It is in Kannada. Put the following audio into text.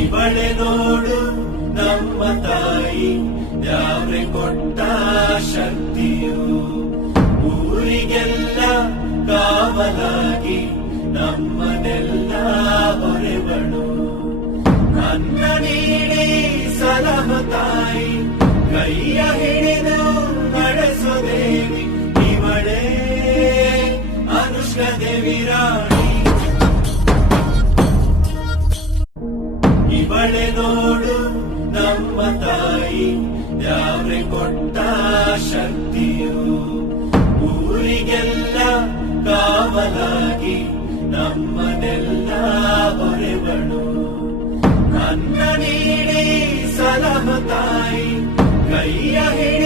ಇವಳೆ ನೋಡು ನಮ್ಮ ತಾಯಿ ದ್ಯಾವ್ರೆ ಕೊಟ್ಟ ಶಕ್ತಿಯು, ಊರಿಗೆಲ್ಲ ಕಾವಲಾಗಿ ನಮ್ಮನೆಲ್ಲ ಹೊರೆಬಳು. ಅನ್ನ ನೀಡಿ ಸಲಹ ತಾಯಿ, ಕೈಯ ಹಿಡಿದು ನಡೆಸೋ ದೇವಿ ಇವಳೇ ಅನುಷ್ಕಾ ದೇವಿ ರಾಣಿ. ಇವಳೆ ನೋಡು ನಮ್ಮ ತಾಯಿ ದ್ಯಾವ್ರೆ ಕೊಟ್ಟ ಶಕ್ತಿಯು, ಊರಿಗೆಲ್ಲ ಕಾವಲಾಗಿ ನಮ್ಮನೆಲ್ಲ ಹೊರೆಬಳು. ಅನ್ನ ನೀಡಿ ಸಲಹ ತಾಯಿ, ಕೈಯ ಹಿಡಿ